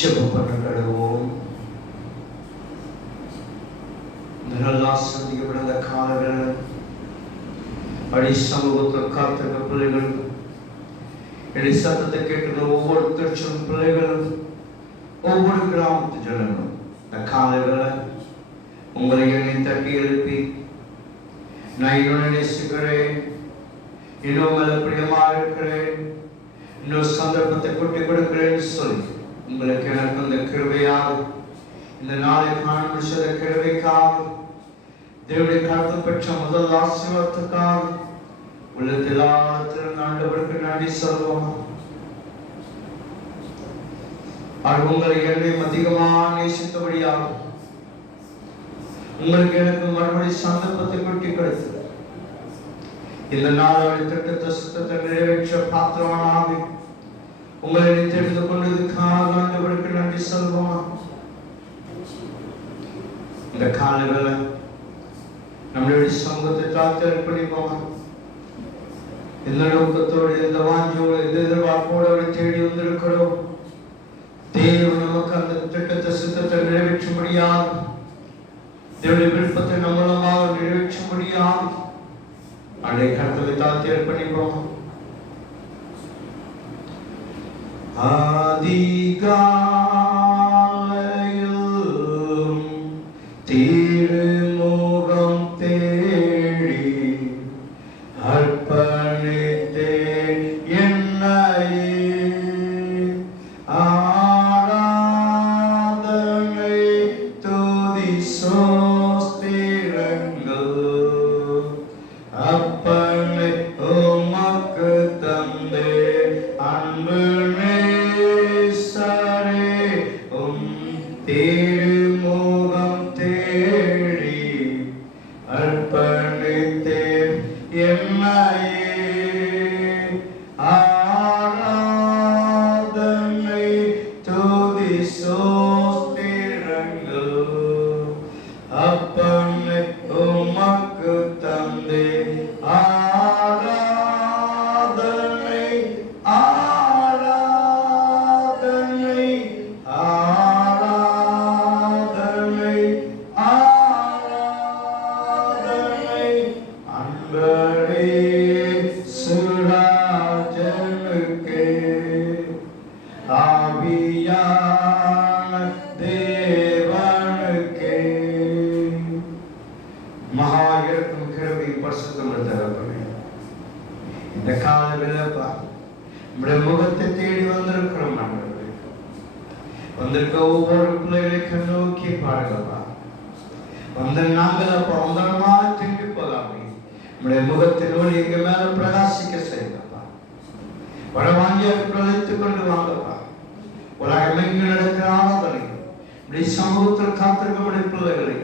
ஜெபம் பண்ண கடவோம். இந்த நல்ல ஆசீர்வதிக்கப்பட்ட காலங்கள் அடி சமூகத்தில் காத்திருக்க பிள்ளைகள், எடி சத்தத்தை கேட்கிற ஒவ்வொரு திருச்சம் பிள்ளைகளும், ஒவ்வொரு கிராமத்து ஜனங்களும் இந்த காலைகளை உங்களை என்னை தட்டி எழுப்பி, நான் இன்னொன்று நேசிக்கிறேன், இன்னும் மேல பிரியமா இருக்கிறேன், இன்னொரு சந்தர்ப்பத்தை கொட்டி கொடுக்கிறேன்னு சொல்லி உங்களுக்கு எனக்கு இந்த கிருபையாக இந்த நாளை காண்பிச்சத கிருபைக்காக தேவனுடைய கருத்து பெற்ற முதல் ஆசீர்வாதத்துக்காக உள்ளத்தில் ஆழத்தில் ஆண்டவருக்கு நன்றி சொல்வோம். அவர் உங்களை என்னையும் அதிகமாக நேசித்தபடியாக உங்களுக்கு எனக்கு மறுபடி சந்தர்ப்பத்தை கொட்டி கொடுத்தது. இந்த நாள் திட்டத்தை சுத்தத்தை நிறைவேற்ற பாத்திரமானாக உங்களை தெரிந்து கொண்டதுக்காக ஆண்டவருக்கு நன்றி சொல்வோம். இந்த காலங்களை நம்மளுடைய சமூகத்தை தாழ்த்தி அர்ப்பணிப்போம். இந்த நோக்கத்தோடு, இந்த வாஞ்சியோடு, இந்த எதிர்பார்ப்போடு தேடி வந்திருக்கிறோம். தேவன் நமக்கு அந்த திட்டத்தை சித்தத்தை நிறைவேற்றும்படியாக, தேவனுடைய விருப்பத்தை நம்மளமாக நிறைவேற்றும்படியாக அதை கருத்தை தாழ்த்தி அர்ப்பணிப்போம். அதிகாலையில் திருமுகம் தேடி அர்ப்பணித்தேன் என்னையே. ஆராதனை துதி ஸ்தோத்திரங்கள் அப்பனை உமக்கு தந்தே. அன்பு நேசரே உம் திருமுகம் தேடி அர்ப்பணித்தேன் என்னையே. ஆராதனை துதி ஸ்தோத்திரங்கள் அப்பனை உமக்கு தந்தே. ஆராதனை ஆராதனை ஆராதனை ஆராதனை அன்பரே சுராஜனுக்கே. ஆவியான தேவனுக்கே. மகா இருக்கும் கிருபை பரிசுத்தம் தரப்பனே, இந்த காலவேளைப்பா நம்முடைய முகத்தை தேடி வந்திருக்கிறோம். ஆண்டவரே, வந்திருக்க ஒவ்வொரு பிள்ளைகளை நோக்கி பாருங்கப்பா. வந்த நாங்களப்பா வந்தனமா திரும்பி போகாமே நம்முடைய முகத்தினோடு எங்க மேல பிரகாசிக்க செய்யப்பா. வடவாங்கிய பிரதித்துக் கொண்டு வாங்கப்பா. உலகமெங்கு நடக்கிற ஆராதனை நம்முடைய சமூகத்தில் காத்திருக்க நம்முடைய பிள்ளைகளை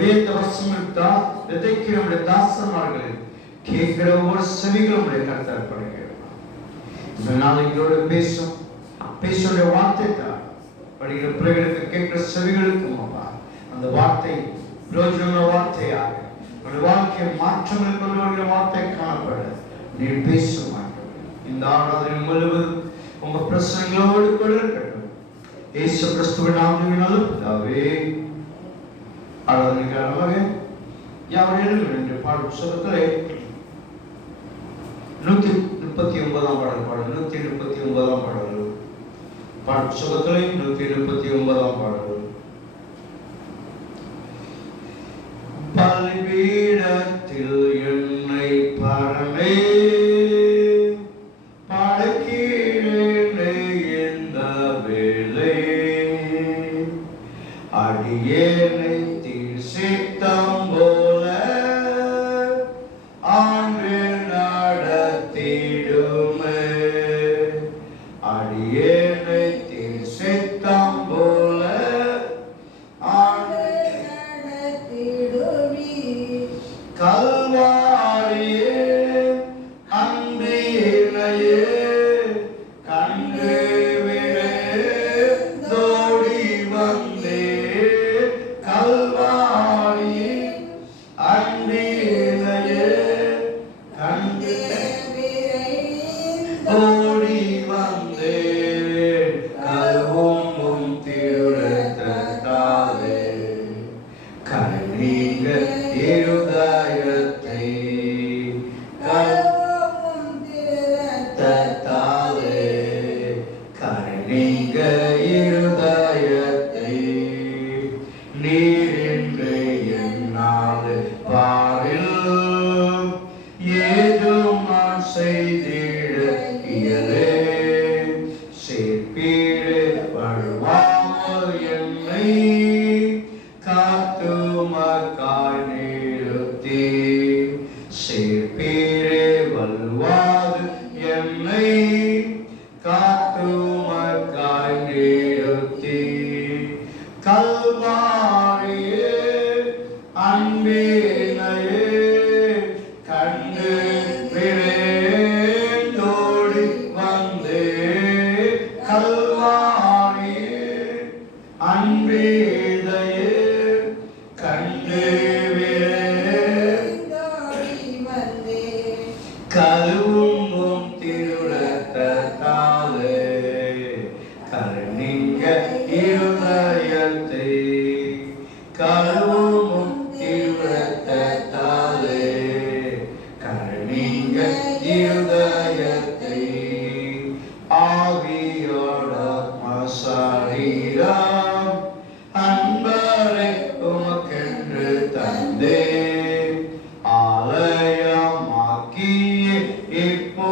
வேத வசனத்தா விதைக்கிற நம்முடைய தாசமார்களை கேட்கிற ஒவ்வொரு செவிகளும் நம்முடைய கர்த்தர் படுகிறோம். இந்த நாளைகளோடு பேசும் பேசுடைய வார்த்தை தான் படிக்கிற பிள்ளைகளுக்கு கேட்கிற செவிகளுக்கும் அப்பா அந்த வார்த்தை பிரயோஜனமான வார்த்தையாக ஒரு வாழ்க்கையை மாற்றங்கள் கொண்டு வருகிற வார்த்தை காணப்பட நீர் பேச மாட்டோம். இந்த ஆராதனை முழுவதும் உங்க பிரசங்களோடு கூட இருக்கட்டும். இயேசு கிறிஸ்துவின் நாமத்தினாலும் பிதாவே. ஆராதனைக்காரமாக யாவரையும் என்று பாடும் புத்தகத்திலே 139ஆம் பாடல் பாடல் 139ஆம் பாடல் பாடும் புத்தகத்திலே 139ஆம் பாடல். பலிபீடத்தில் என்னை பரமே படைக்கிறேனே இந்த வேளை. அடியேனை சித்தம் போல ஆண்டு நடத்திடுமே. அடியேனை சித்தம் போல ஆண்டு நடத்திடுமே. கல்வாரியே அன்பினையே கண்டு விரே தோடி வந்தே. இருதயத்தை நீர் என்று என்னாது பாரில் ஏதும் நான் செய்திட இயலே சேர்ப்பீடு பழுவாமல் என்னை காத்துமக்காய் நிறுத்தி சேர்ப்பீரே வல்வாது என்னை காத்துமக்காய் நிறுத்தி கல்வாரியே அன்பினையே கண்டு விரைந்தோடி வந்தே கல்வாரியே அன்பினையே கண்டு கழுவும் திருரத்தாலே கருணிங்க இருதயத்தை கழுவும் திருரத்தாலே கருணிங்க இருதயத்தை ஆவியோட சரீரம் அன்பரை உமக்கென்று தந்தே இப்போ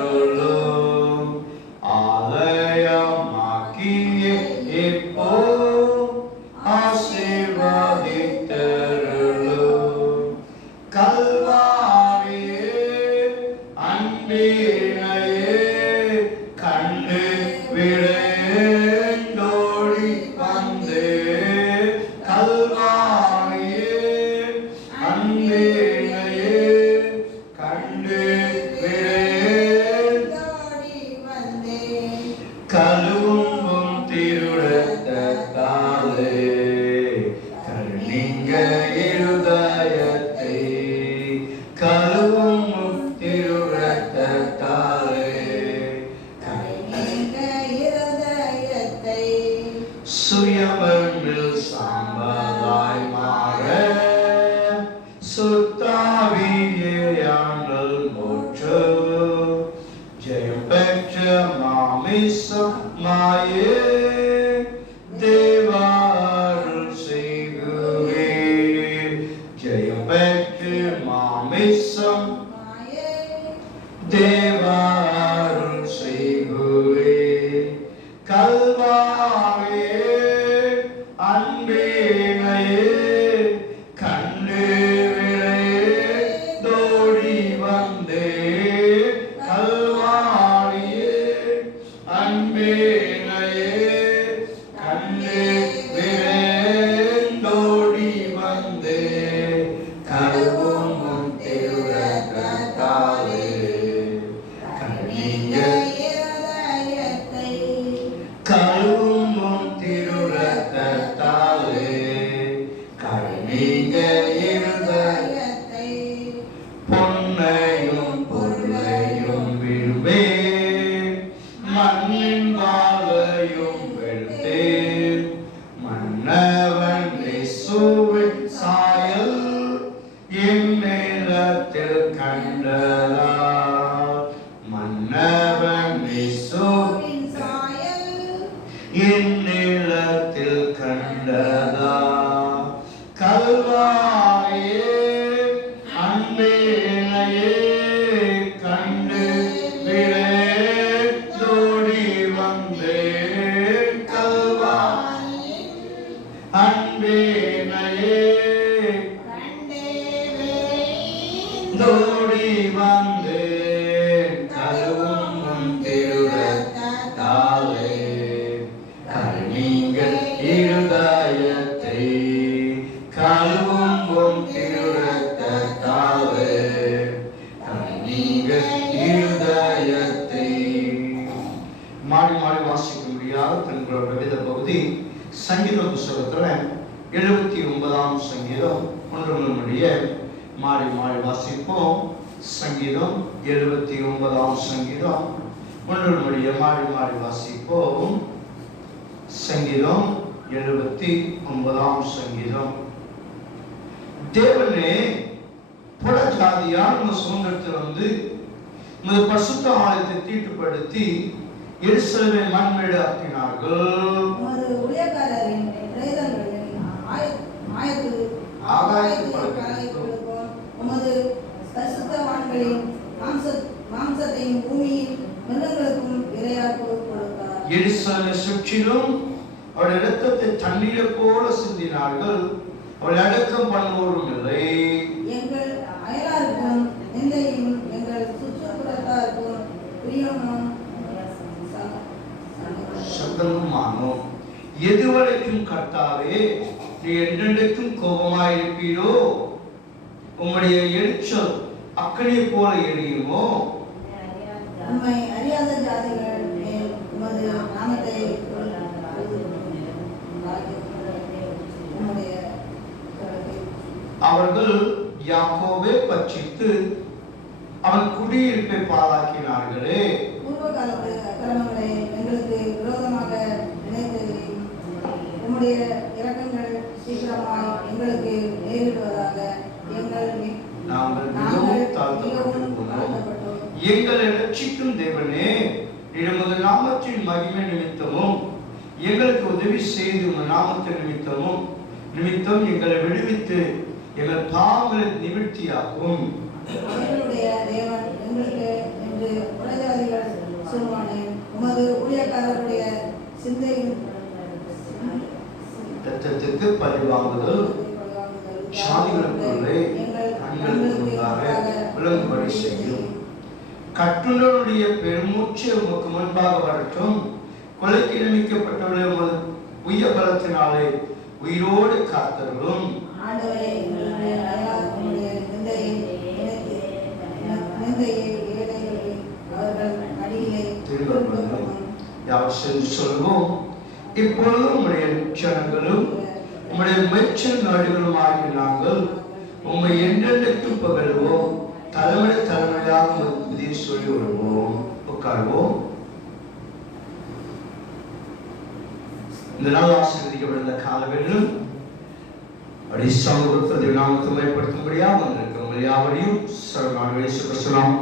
ஆசீர்வதித்தருளும் ஆலயமாக்கிய இப்போ ஆசீர்வதித்தருளும் கல்வாரியே அன்பினையே கண்டு விரைந்தோடி வந்தே கல்வாரியே அன்பினையே கண்டு விரைந்தோடி வந்தே கழுவும் திருரத்தாலே கருணிங்க இருதயத்தை கழுவும் திருரத்தாலே கருணிங்க இருதயத்தை சுயமன்றில் சாம்பலாய் மாற சுத்தாவியாண்டல் மோட்ச ஜெயம் பெற்ற மாமிசம் மாயே தேவாருள் செய்குவே ஜெயம் பெற்ற மாமிசம் தேவாருள் செய்குவே கல்வாரியே அன்பினையே கண்டு விரைந்தோடி வந்தே கல்வாரியே அன்பினையே கண்டு விரைந்தோடி வந்தே கழுவும் திருரத்தாலே கருணிங்க கழுவும் திருரத்தாலே கருணிங்க இருதயத்தை பொன்னையும் பொருளையும் விடுவே மண்ணின் வாழையும் வெளுத்தே மன்னவன் இயேசுவின் சாயல் என் நேரத்தில் கண்டதா மன்னவன் இயேசுவின் சாயல் என் நேரத்தில் கண்டதா கல்வாரியே அன்பினையே கண்டு விரைந்தோடி வந்தே கல்வாரியே அன்பினையே தோடி வந்தே கழுவும் திருரத்தாலே கருணிங்க இருதயத்தை கழுவும் திருரத்தாலே கருணிங்க இருதயத்தை மாடி மாடி வாசிக்க முடியாத தங்களோட வேத பகுதி சங்கீத புஸ்தகத்துல 79ஆம் சங்கீதம் ஒன்றுடைய மாறி மாறி வாசிப்போம். சங்கீதம் 79ஆம் சங்கீதம் ஒன்றுடைய மாறி மாறி வாசிப்போம். சங்கீதம் 79ஆம் சங்கீதம். தேவனே புற ஜாதியார் உங்க சுதந்திரத்தில் வந்து உமது பரிசுத்த ஆலயத்தை தீட்டுப்படுத்தி எருசலேமை மண்மேடு ஆக்கினார்கள். உமது ஊழியக்காரரின் ஆகாயத்துக்கும் உமது பரிசுத்தவான்களின் மாம்சத்தையும் பூமியின் மிருகங்களுக்கும் இரையாக கொடுத்தார். எருசலேமை சுற்றிலும் அவருடைய இரத்தத்தை தண்ணீரை போல சிந்தினார்கள். அவளை அடக்கம் பண்ணுவோரும் இல்லை. எங்கள் அயலாருக்கும் நிந்தையும் எங்கள் சுற்றுப்புறத்தாருக்கும் பிரியமும் சகலமானோம். எதுவரைக்கும் கர்த்தாவே நீ என்றென்றைக்கும் கோபமாயிருப்பீரோ? உம்முடைய எரிச்சல் அக்கனியை போல எரியுமோ? உம்மை அறியாத ஜாதிகள் மேல் உமது நாமத்தை அவர்கள் யாக்கோபை பட்சித்து அவன் குடியிருப்பை பாழாக்கினார்களே. பூர்வ காலத்து அக்கிரமங்களை எங்களுக்கு விரோதமாக நினைத்ததையும் உம்முடைய இரக்கங்கள் சீக்கிரமாய் எங்களுக்கு நேரிடுவதாக நாங்கள் தாழ்த்தப்பட்டோம். எங்களை ரட்சிக்கும் தேவனே, உமது நாமத்தின் மகிமை நிமித்தமும் எங்களுக்கு உதவி செய்து நாமத்தின் நிமித்தம் எங்களை விடுவித்து எங்கள் பாவங்களை நிவர்த்தியாக்கும். அவர்களுடைய தேவன் எங்களுக்கு என்று புறஜாதிகள் சொல்வானேன். உமது ஊழியக்காரருடைய சிந்தையின் இரத்தத்துக்கு பழிவாங்குதல் சாதிகளுக்குள்ளே கண்களுக்கு முன்பாக விளங்கும்படி செய்யும். கட்டுண்டவருடைய பெருமூச்சு உமக்கு முன்பாக வரட்டும். கொலைக்கு நியமிக்கப்பட்டவர்களை உமது உய பலத்தினாலே உயிரோடு காத்தவர்களும் சொல்வோம். இப்பொழுதும் உம்முடைய ஜனங்களும் உம்முடைய மெச்சல் நாடுகளும் ஆகிய நாங்கள் உம்மை என்றென்றைக்கும் புகழுவோம். தலைமுறையாக புதிய சொல்லி வருவோம். உட்காருவோம். இந்த நாள் ஆசீர்வதிக்கப்பட்ட காலவெளியிலும் அப்படி சமூகத்தை நாமத்தை மேம்படுத்தும்படியாக வந்திருக்கிறோம். யாவரையும் சரணாகி சுகசலாம்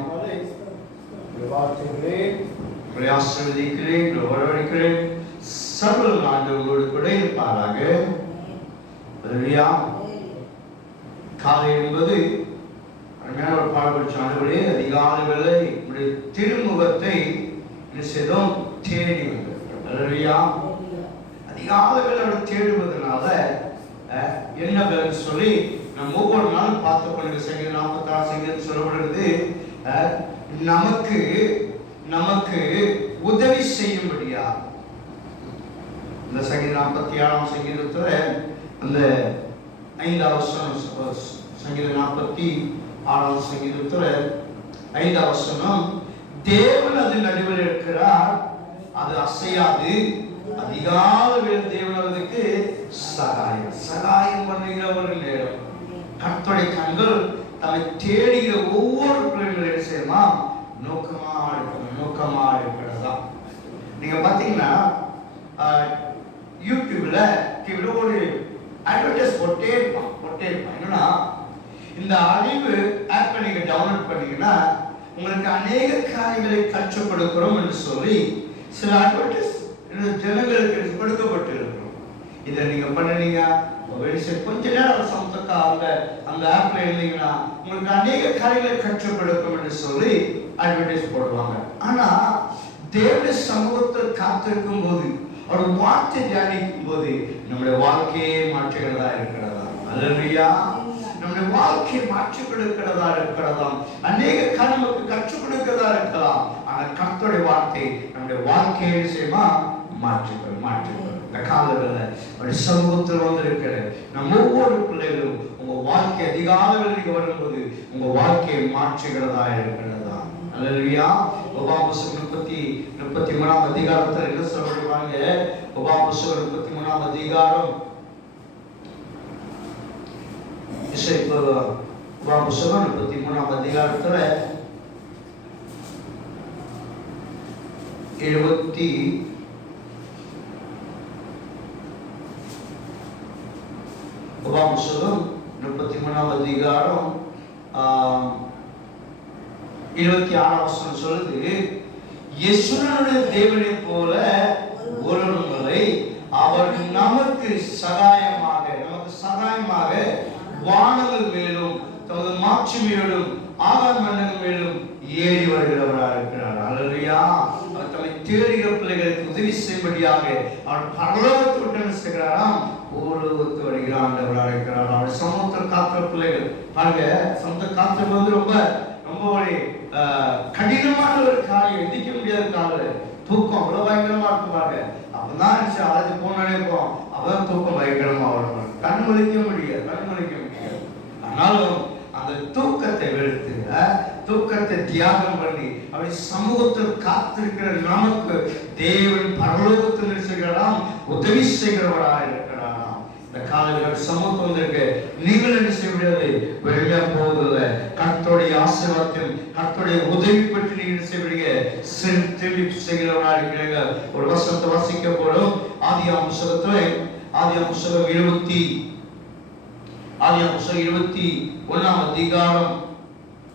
ஆசீர்வதிக்கிறேன், வரவழைக்கிறேன். சர்வ ஆண்டவர்களோடு கூட இருப்பாராக. காலை என்பது அருமையான ஒரு பாடுபட்ச ஆண்டவரே, அதிகாலை வேளை உடைய திருமுகத்தை செய்தோம் தேடி வந்தோம். அதிகாலை வேளை தேடுவதனால என்ன பலன் சொல்லி நம்ம ஒவ்வொரு நாளும் பார்த்து கொண்டு சங்கீதம் 46 சங்கீதம் சொல்லப்படுகிறது. நமக்கு உதவி செய்யும்படியா இந்த சங்கீதம் 47 சங்கீதத்துல அந்த 5வது சங்கீதம் 46 சங்கீதத்துல 5வது வசனம், தேவன் அது நடுவில் இருக்கிறார், அது அசையாது. அதிகாலை தேவன் அதுக்கு சகாயம் பண்ணுகிற ஒரு நேரம். கர்த்தருடைய கண்கள் தம்மை தேடுகிற ஒவ்வொரு பிள்ளைகளும் செய்யுமா நோக்கமா இருக்கிறதா. நீங்க பாத்தீங்கன்னா யூடியூப்ல ஒரு அட்வர்டைஸ் போட்டே இருப்பான். என்னன்னா, இந்த அறிவு ஆப்பை நீங்க டவுன்லோட் பண்ணீங்கன்னா உங்களுக்கு அநேக காரியங்களை கற்றுக் கொடுக்கிறோம் என்று சொல்லி சில அட்வர்டைஸ் ஜனங்களுக்கு கொடுக்கப்பட்டு இருக்கிறோம். இதை நீங்க பண்ணீங்க கொஞ்ச நேரம் சமத்துக்காக அந்த ஆப்ல இருந்தீங்கன்னா உங்களுக்கு அநேக காரியங்களை கற்றுக் கொடுக்கும் என்று சொல்லி அட்வர்டைஸ் போடுவாங்க. ஆனா தேவனுடைய சமூகத்தில் காத்திருக்கும் போது, அவர் வார்த்தை தியானிக்கும் போது நம்முடைய வாழ்க்கையே மாற்றுகிறதா இருக்கிறதா? அல்லேலூயா. நம்முடைய வாழ்க்கையை மாற்றிக் கொடுக்கிறதா இருக்கிறதா? அநேக காரியங்களுக்கு கற்றுக் கொடுக்கிறதா இருக்கலாம். ஆனா கர்த்தருடைய வார்த்தை நம்முடைய வாழ்க்கையை செய்யுமா மாற்றிக்கொள். இந்த காலங்களில் சமூகத்தில் வந்திருக்கிற நம்ம ஒவ்வொரு பிள்ளைகளும் உங்க வாழ்க்கை அதிகாலையில் நீங்க வரும்போது உங்க வாழ்க்கையை மாற்றுகிறதா இருக்கிறதா? அல்லேலூயா. உபாகமம் 33 அதிகாரத்தில் என்ன சொல்றாங்க? உபாகமம் 33 அதிகாரம் உபாகமம் 33 அதிகாரத்துல 33 அதிகாரம் 26 வசனம் சொல்லுது, யெசுரனுடைய தேவனை போல ஒருவரை அவர் நமக்கு சகாயமாக வானங்கள் மேலும் தமது மாட்சிமையோடும் ஆகாய மண்டங்கள் மேலும் ஏறி வருகிறவராக இருக்கிறார். அல்லேலூயா. அவர் தம்மை தேடுகிற பிள்ளைகளுக்கு உதவி செய்யும்படியாக அவர் பரலோகத்தை விட்டு என்ன செய்கிறாராம்? பூலோகத்து வருகிற ஆண்டவராக இருக்கிறார். அவர் சமூகத்தில் காக்கிற பிள்ளைகள் பாருங்க, சமூகத்தை காக்கிறது ரொம்ப ரொம்ப ஒரு கடினமான ஒரு காரியம், எதிர்க்க முடியாத காரியம். தூக்கம் அவ்வளவு பயங்கரமா இருக்கும் பாருங்க. அப்பதான் அழைச்சு போனாலே போவோம், அப்பதான் தூக்கம் பயங்கரமா வரும். கண் முழிக்க முடியாது. ஆனாலும் அந்த தூக்கத்தை வெறுத்து தூக்கத்தை தியாகம் பண்ணி அவரை சமூகத்தில் காத்திருக்கிற நமக்கு தேவன் பரலோகத்தில் செய்கிறாராம், உதவி செய்கிறவராக இருக்கிறாராம். இந்த காலையில் சமூகம் வந்திருக்கு, நீங்கள் என்ன செய்ய முடியாது, வெளியே போவதில்லை. கர்த்தருடைய ஆசீர்வாதம், கர்த்தருடைய உதவி பற்றி நீங்கள் செய்ய செய்கிறவராக இருக்கிறீங்க. ஒரு வசனத்தை வாசிக்க போறோம். ஆதியாகமம் புத்தகம் 21 அதிகாரம்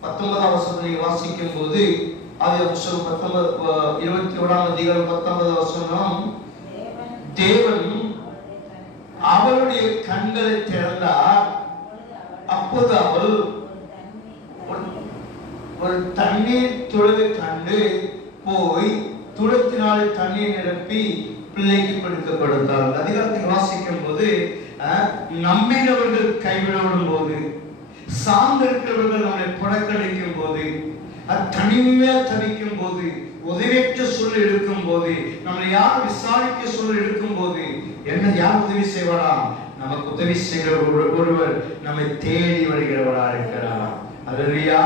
19 வசனத்தை வாசிக்கும் போது, ஆதியாகமம் புத்தகம் 21 அதிகாரம் 19 வசனம், தேவன் அவளுடைய கண்களை திறந்தார். அப்போது அவள் ஒரு தண்ணீர் துளவை கண்டு போய் துளத்தினாலே தண்ணீர் நிரப்பி பிள்ளைக்கு கொடுத்தார். அதிகாரத்தை வாசிக்கும் போது, நம்பினவர்கள் கைவிடப்படும் போது, சார்ந்திருக்கிறவர்கள் நம்மை புறக்கணிக்கும் போது, தனிமையா தவிக்கும் போது, உதவியற்ற சூழல் இருக்கும் போது, நம்மளை யார் விசாரிக்க சூழல் இருக்கும் போது, என்ன யார் உதவி செய்வாரா? நமக்கு உதவி செய்கிற ஒருவர் நம்மை தேடி வருகிறவரா இருக்கிறார். அல்லேலூயா.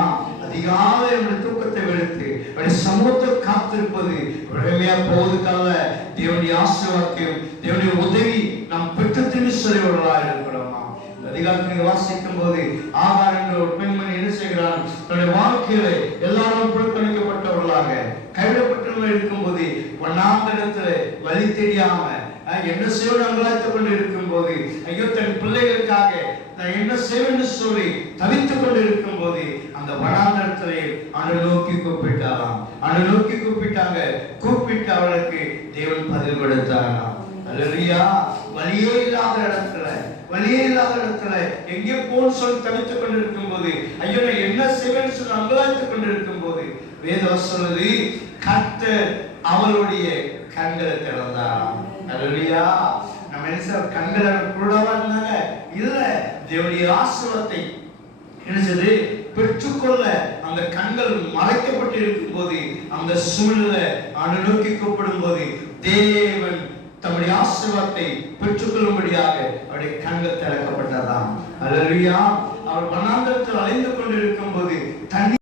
அதிகாலை நம்முடைய தூக்கத்தை வெறுத்து அவருடைய சமூகத்தில் காத்திருப்பது உடமையா போவதுக்காக தேவனுடைய ஆசீர்வாதத்தையும் தேவனுடைய உதவி நாம் பெற்று திரும்பி செல்வர்களாக இருக்கிறோமா? அதிகாரத்தை வாசிக்கும் போது ஆகார் என்ற ஒரு பெண்மணி என்ன செய்கிறார்? தன்னுடைய வாழ்க்கையில எல்லாரும் புறக்கணிக்கப்பட்டவர்களாக கைவிடப்பட்டவர்கள் இருக்கும் போது, வண்ணாந்தரத்துல வழி தெரியாம என்ன செய்வது அங்கலாய்த்துக் கொண்டு இருக்கும் போது, ஐயோ தன் பிள்ளைகளுக்காக நான் என்ன செய்வேன்னு சொல்லி தவித்துக் கொண்டு இருக்கும் போது, அந்த வனாந்தரத்திலே நோக்கி கூப்பிட்டாங்க. கூப்பிட்டு அவளுக்கு தேவன் பதில் கொடுத்தாராம். அல்லேலூயா. வழியே இல்லாத இடத்துல எங்கே போன்னு சொல்லி தவித்துக் கொண்டு இருக்கும் போது, ஐயோ நான் என்ன செய்வேன்னு சொல்லி அங்கலாய்த்துக் கொண்டு இருக்கும் போது, வேதம் சொல்லுது, கர்த்தர் அவளுடைய கண்களை திறந்தாராம். அல்லேலூயா. நம்ம என்ன கண்களை குருடவா இருந்தாங்க? இல்ல, தேவனுடைய ஆசீர்வாதத்தை என்னது பெற்றுக்கொள்ள அந்த கண்கள் மறைக்கப்பட்டு இருக்கும் போது, அந்த சூழ்நிலை நோக்கி கூப்பிடும் போது, தேவன் தம்முடைய ஆசீர்வாதத்தை பெற்றுக்கொள்ளும்படியாக அவருடைய கண்கள் திறக்கப்பட்டதாம். அல்லேலூயா. அவர் வனாந்தரத்தில் அலைந்து கொண்டிருக்கும் போது தண்ணீர்